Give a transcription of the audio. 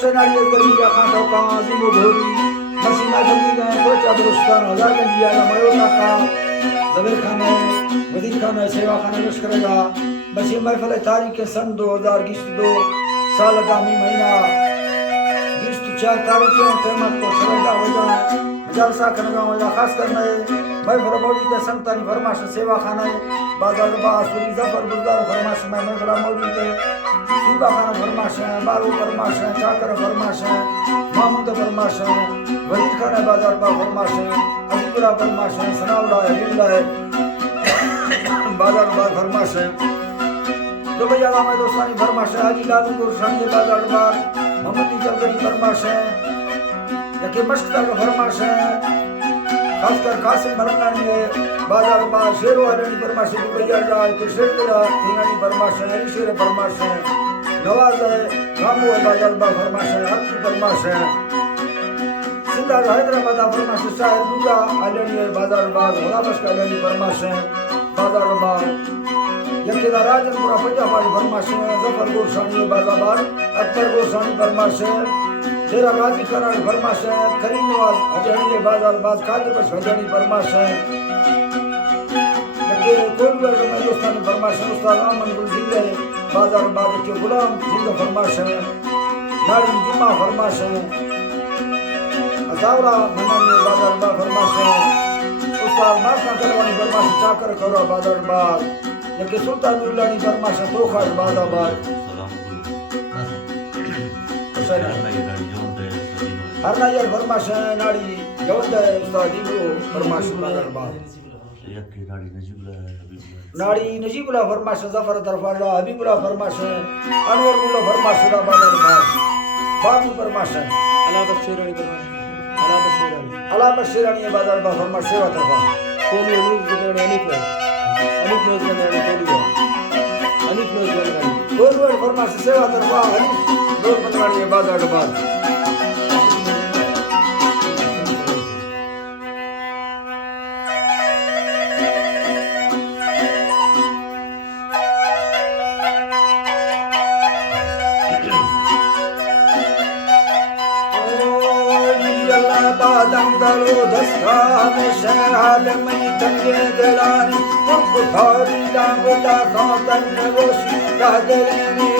से नारियल गरी या खांडो का जिमो घोरी मसी ना जल्दी गए को चादरुस्तान हजार गंजिया या मयो काका जबीर खाने वजीर खाने सेवा खाने नश करेगा बसी महफिल तारीख सन 2022 साल आगामी महीना 24 तारीख क़यामत को सरेगा हो जाए जलसा करने वाला खास करने महफिल मौजूद है संतानी फरमाश सेवा खाने बाजार बास पूरी जफर बुलदार फरमाश में महफिल मौजूद है सूबा खाना फरमाश है बारू फरमाश है चाकर फरमाश है महमूद फरमाश है वजीर खाना बाजार बा फरमाश है अजीबुरा फरमाश है सनाउला है बिल्ला है बाजार बा फरमाश है तो भैया में दोस्तानी फरमाश है हाजी लालू गुरशानी बाजार बार मोहम्मदी चौधरी फरमाश है यके मश्क का फरमाश है खासकर कासिम मरंगानी है बाजार बार शेरो हरणी फरमाश है भैया जाए के शेर तेरा थिंगानी फरमाश है शेर फरमाश है नवाज है रामू है बाजार बार फरमाश है अक्की फरमाश है सिंधा हैदराबाद फरमाश है शायर दूजा आलनी है बाजार बार होलाबश का आलनी फरमाश है बाजार बार यकेदा राजनपुरा पंजाब फरमाश है जफर गोरसानी बाजार अकबर गोरसानी फरमाश है तेरा गाजी करार फरमाश है करीम नवाज हजानी बाजार बाज कादिर बश हजानी फरमाश है यके कोलवर में दोस्तानी फरमाश है उस्ताद अमन गुल जिले बाजार बाज के गुलाम जिंदा फरमाश है नारी जुमा फरमाश है अजावरा मनानी बाजार बाज फरमाश है उस्ताद मासा करवानी फरमाश चाकर करो बाजार बाज यके सुल्तान उल्लानी फरमाश है तोखा बाजार बाज हर नायर फरमाश है नाड़ी जवंद है उस्ताद दीबो फरमाश बाजार बाज यके नाड़ी नाड़ी नजीबुल्ला फरमाश जफर तरफाजा हबीबुल्ला फरमाश है अनवरुल्ला फरमाश बाजार बाज बाबू फरमाश है अलाबत शेरानी बाजार बाज फरमाश सेवा तरफा कोली अनीफ गुजरानी अनीफ नोजवानी कोलवर फरमाश सेवा तरफा हनीफ दो पंद्रानी बाजार बाज बादम करो दस्ता में शहाल में तंगे दिलानी कुर्ब थारी लांगला खातन नवोशी कह दिले